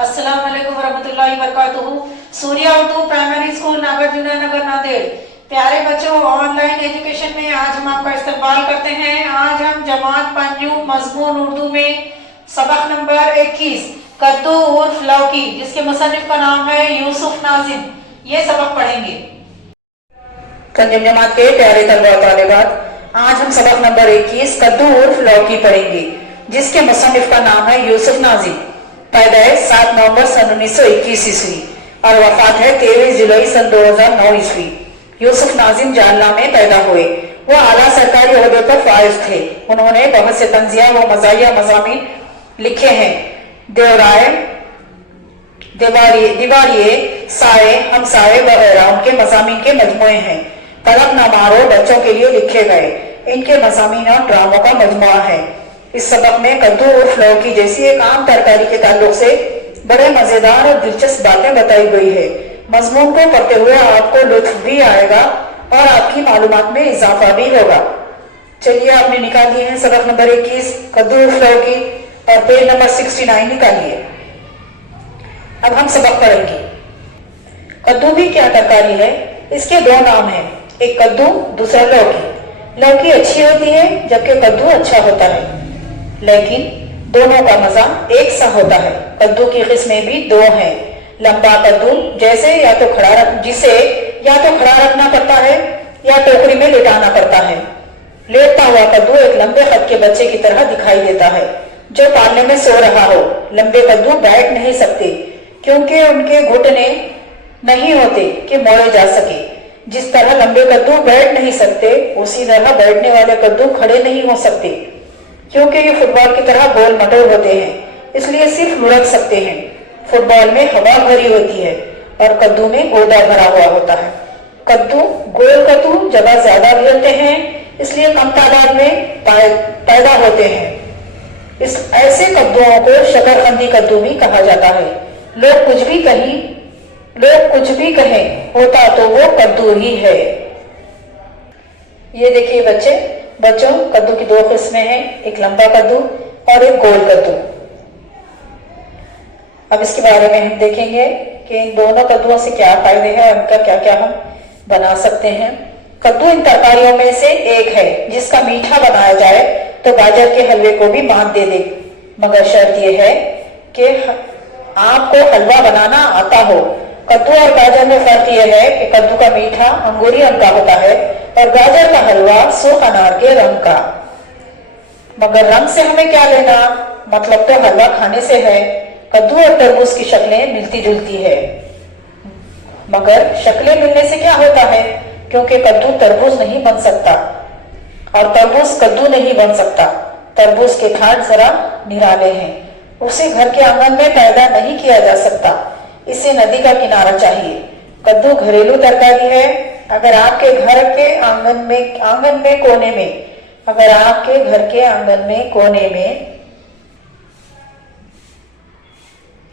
अस्सलाम वालेकुम वरहमतुल्लाहि वबरकातुहू। सूर्या उर्दू प्राइमरी स्कूल नागार्जुन नगर नांदेड़। प्यारे बच्चों, ऑनलाइन एजुकेशन में आज हम आपका इस्तकबाल करते हैं। आज हम जमात पंजुम मजमून उर्दू में सबक नंबर 21 कद्दू उर्फ लौकी, जिसके मुसन्निफ का नाम है यूसुफ नाजिम, ये सबक पढ़ेंगे। पंजुम जमात के प्यारे तलबा तालिबात, आज हम सबक नंबर 21 कद्दू उर्फ लौकी पढ़ेंगे, जिसके मुसन्निफ का नाम है यूसुफ नाजिम। पैदाइश 7 नवंबर सन 1921 ईस्वी और वफात है 23 जुलाई सन 2009 ईस्वी। यूसुफ नाजिम जालना में पैदा हुए। वो आला सरकारी ओहदे पर फाइज थे। उन्होंने बहुत से तंजिया व मज़ाहिया मज़ामीन लिखे हैं। देवराय, दीवारिये, साए, हमसाए वगैरह उनके मज़ामीन के मजमुए हैं। तलब न मारो बच्चों के लिए लिखे गए इनके मज़ामीन और ड्रामों का मजमुआ है। इस सबक में कद्दू उर्फ लौकी जैसी एक आम तरकारी के ताल्लुक से बड़े मजेदार और दिलचस्प बातें बताई गई है। मजमून को पढ़ते हुए आपको लुत्फ भी आएगा और आपकी मालूमात में इजाफा भी होगा। चलिए, आपने निकाल लिए हैं सबक नंबर 21 कद्दू उर्फ लौकी और पेज नंबर 69 निकालिए। अब हम सबक पढ़ेंगे। कद्दू भी क्या तरकारी है? इसके दो नाम हैं, एक कद्दू, दूसरा लौकी। लौकी अच्छी होती है जबकि कद्दू अच्छा होता है, लेकिन दोनों का मजा एक सा होता है। कद्दू की किस्में भी दो हैं। लंबा कद्दू जिसे या तो खड़ा रखना पड़ता है या टोकरी में लेटाना पड़ता है। लेटता हुआ कद्दू एक लंबे कद के बच्चे की तरह दिखाई देता है जो पालने में सो रहा हो। लंबे कद्दू बैठ नहीं सकते क्योंकि उनके घुटने नहीं होते कि मोड़े जा सके। जिस तरह लंबे कद्दू बैठ नहीं सकते, उसी तरह बैठने वाले कद्दू खड़े नहीं हो सकते क्योंकि ये फुटबॉल की तरह गोल मटोल होते हैं, इसलिए सिर्फ लुढ़क सकते हैं। फुटबॉल में हवा भरी होती है और कद्दू में गोदा भरा हुआ होता है। गोल कद्दू जगह ज्यादा घेरते हैं, इसलिए कम तादाद में पैदा होते हैं। इस ऐसे कद्दुओं को शकरकंदी कद्दू भी कहा जाता है। लोग कुछ भी कहें, होता तो वो कद्दू ही है। ये देखिए बच्चों, कद्दू की दो किस्में हैं, एक लंबा कद्दू और एक गोल कद्दू। अब इसके बारे में हम देखेंगे कि इन दोनों कद्दुओं से क्या फायदे हैं और उनका क्या क्या हम बना सकते हैं। कद्दू इन तरकारियों में से एक है जिसका मीठा बनाया जाए तो गाजर के हलवे को भी मात दे दे, मगर शर्त यह है कि आपको हलवा बनाना आता हो। कद्दू और गाजर में फर्क यह है कि कद्दू का मीठा अंगूरी रंग का होता है और गाजर का हलवा सूख अनार के रंग का। मगर रंग से हमें क्या लेना, मतलब तो हलवा खाने से है। कद्दू और तरबूज की शक्लें मिलती जुलती है, मगर शक्लें मिलने से क्या होता है, क्योंकि कद्दू तरबूज नहीं बन सकता और तरबूज कद्दू नहीं बन सकता। तरबूज के ठाट जरा निराले हैं, उसे घर के आंगन में पैदा नहीं किया जा सकता, इसे नदी का किनारा चाहिए। कद्दू घरेलू तरकारी है। अगर आपके घर के आंगन में कोने में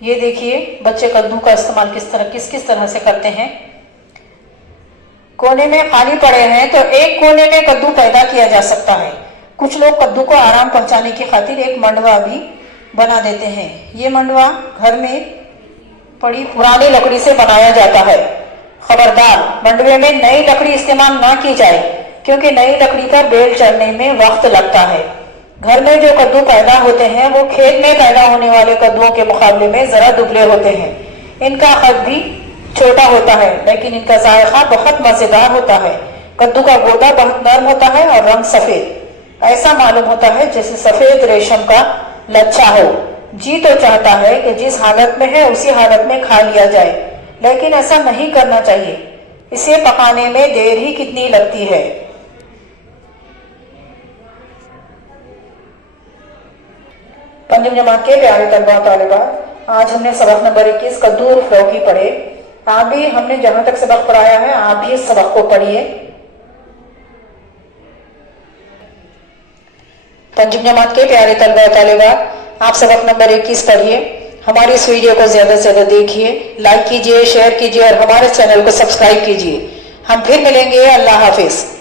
ये देखिए बच्चे कद्दू का इस्तेमाल किस तरह से करते हैं। कोने में खाली पड़े हैं तो एक कोने में कद्दू पैदा किया जा सकता है। कुछ लोग कद्दू को आराम पहुंचाने की खातिर एक मंडवा भी बना देते हैं। ये मंडवा घर में पड़ी पुरानी लकड़ी से बनाया जाता है। खबरदार, मंडवे में नई लकड़ी इस्तेमाल ना की जाए क्योंकि नई लकड़ी पर बेल चढ़ने में वक्त लगता है। घर में जो कद्दू पैदा होते हैं वो खेत में पैदा होने वाले कद्दुओं के मुकाबले में जरा दुबले होते हैं। इनका कद भी छोटा होता है, लेकिन इनका जायका बहुत मजेदार होता है। कद्दू का गोदा बहुत नरम होता है और रंग सफेद, ऐसा मालूम होता है जैसे सफेद रेशम का लच्छा हो। जी तो चाहता है कि जिस हालत में है उसी हालत में खा लिया जाए, लेकिन ऐसा नहीं करना चाहिए। इसे पकाने में देर ही कितनी लगती है। पंजुम जमात के प्यारे तलबा तालिबात, आज हमने सबक नंबर 21 कद्दू उर्फ लौकी पढ़े। आप भी, हमने जहां तक सबक पढ़ाया है आप भी इस सबक को पढ़िए। पंजुम जमात के प्यारे तलबा तालिबात, आप सबक नंबर 21 पढ़िए। हमारी इस वीडियो को ज्यादा से ज्यादा देखिए, लाइक कीजिए, शेयर कीजिए और हमारे चैनल को सब्सक्राइब कीजिए। हम फिर मिलेंगे। अल्लाह हाफिज।